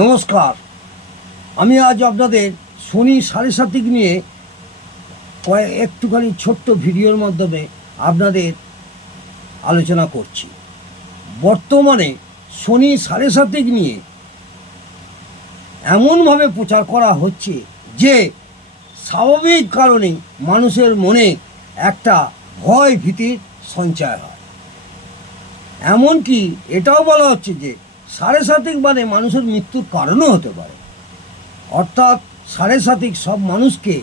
নমস্কার। আমি আজ আপনাদের শনি সাড়ে সাতিক নিয়ে একটুখানি ছোট্ট ভিডিওর মাধ্যমে আপনাদের আলোচনা করছি। বর্তমানে শনি সাড়ে সাতিক নিয়ে এমনভাবে প্রচার করা হচ্ছে যে স্বাভাবিক কারণে মানুষের মনে একটা ভয় ভীতির সঞ্চয় হয়। এমনকি এটাও বলা হচ্ছে যে সাড়ে সাতিক মানে মানুষের মৃত্যুর কারণও হতে পারে। অর্থাৎ সাড়ে সাতিক সব মানুষকে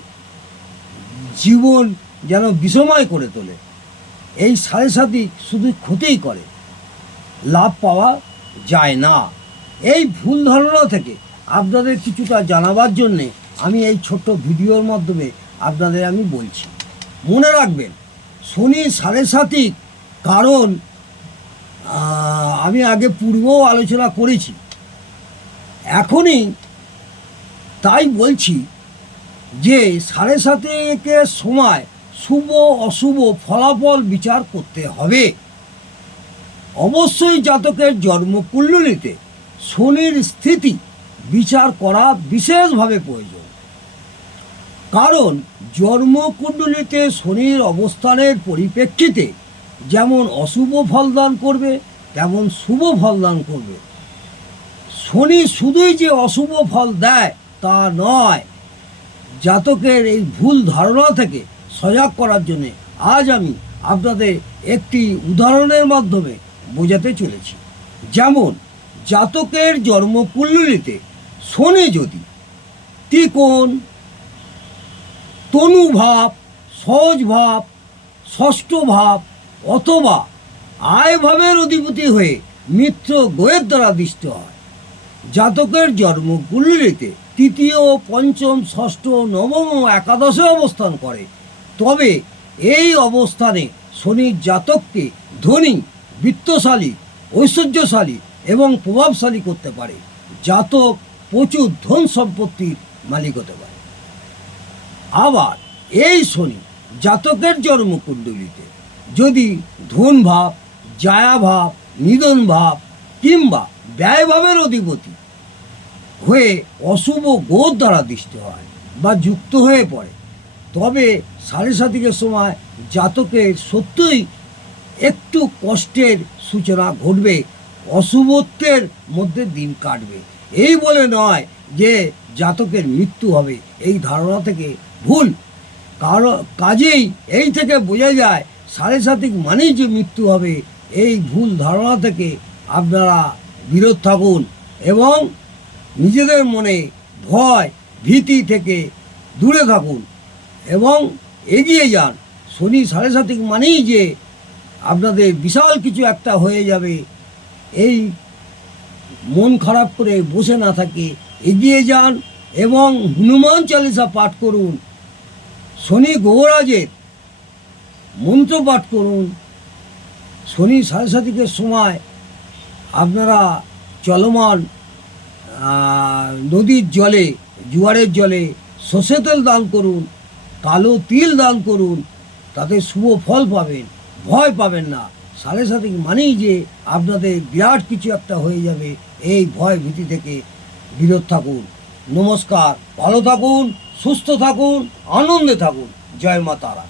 জীবন যেন বিষময় করে তোলে। এই সাড়ে সাতিক শুধু ক্ষতিই করে, লাভ পাওয়া যায় না। এই ভুল ধারণা থেকে আপনাদের কিছুটা জানাবার জন্যে আমি এই ছোট্ট ভিডিওর মাধ্যমে আপনাদের আমি বলছি। মনে রাখবেন, শনি সাড়ে সাতিক কারণ আমি আগে পূর্বেও আলোচনা করেছি। এখনই তাই বলছি যে সাড়ে সাতিকের সময় শুভ অশুভ ফলাফল বিচার করতে হবে। অবশ্যই জাতকের জন্মকুণ্ডলিতে শনির স্থিতি বিচার করা বিশেষভাবে প্রয়োজন। কারণ জন্মকুণ্ডলিতে শনির অবস্থানের পরিপ্রেক্ষিতে যেমন অশুভ ফলদান করবে তেমন শুভ ফলদান করবে। শনি শুধুই যে অশুভ ফল দেয় তা নয়। জাতকের এই ভুল ধারণা থেকে সজাগ করার জন্য আজ আমি আপনাদের একটি উদাহরণের মাধ্যমে বোঝাতে চলেছি। যেমন জাতকের জন্মকুণ্ডলিতে শনি যদি ত্রিকোণ, তনুভাব, সহজভাব, ষষ্ঠ ভাব অথবা আয়ভাবের অধিপতি হয়ে মিত্র গ্রহের দ্বারা দৃষ্ট হয়, জাতকের জন্মকুণ্ডলিতে তৃতীয়, পঞ্চম, ষষ্ঠ, নবম ও একাদশে অবস্থান করে, তবে এই অবস্থানে শনি জাতককে ধনী, বিত্তশালী, ঐশ্বর্যশালী এবং প্রভাবশালী করতে পারে। জাতক প্রচুর ধন সম্পত্তির মালিক হতে পারে। আবার এই শনি জাতকের জন্মকুণ্ডলিতে যদি ধন ভাব, জায়া ভাব, নিধন ভাব কিংবা ব্যয়ভাবের অধিপতি হয়ে অশুভ গ্রহ দ্বারা দৃষ্ট হয় বা যুক্ত হয়ে পড়ে, তবে সাড়ে সাতিকের সময় জাতকের সত্যই একটু কষ্টের সূচনা ঘটবে, অশুভত্বের মধ্যে দিন কাটবে। এই বলে নয় যে জাতকের মৃত্যু হবে, এই ধারণা থেকে ভুল। কাজেই এই থেকে বোঝা যায় সাড়ে সাতিক মানেই যে মৃত্যু হবে, এই ভুল ধারণা থেকে আপনারা বিরত থাকুন এবং নিজেদের মনে ভয় ভীতি থেকে দূরে থাকুন এবং এগিয়ে যান। শনি সাড়ে সাতিক মানেই যে আপনাদের বিশাল কিছু একটা হয়ে যাবে, এই মন খারাপ করে বসে না থাকে এগিয়ে যান এবং হনুমান চালিসা পাঠ করুন, শনি গ্রহরাজের মন্ত্র পাঠ করুন। শনি সাড়ে সাতিকের সময় আপনারা চলমান নদীর জলে, জোয়ারের জলে সর্ষে তেল দান করুন, কালো তিল দান করুন, তাতে শুভ ফল পাবেন, ভয় পাবেন না। সাড়ে সাতিক মানেই যে আপনাদের বিরাট কিছু একটা হয়ে যাবে, এই ভয় ভীতি থেকে বিরত থাকুন। নমস্কার, ভালো থাকুন, সুস্থ থাকুন, আনন্দে থাকুন। জয় মা তারা।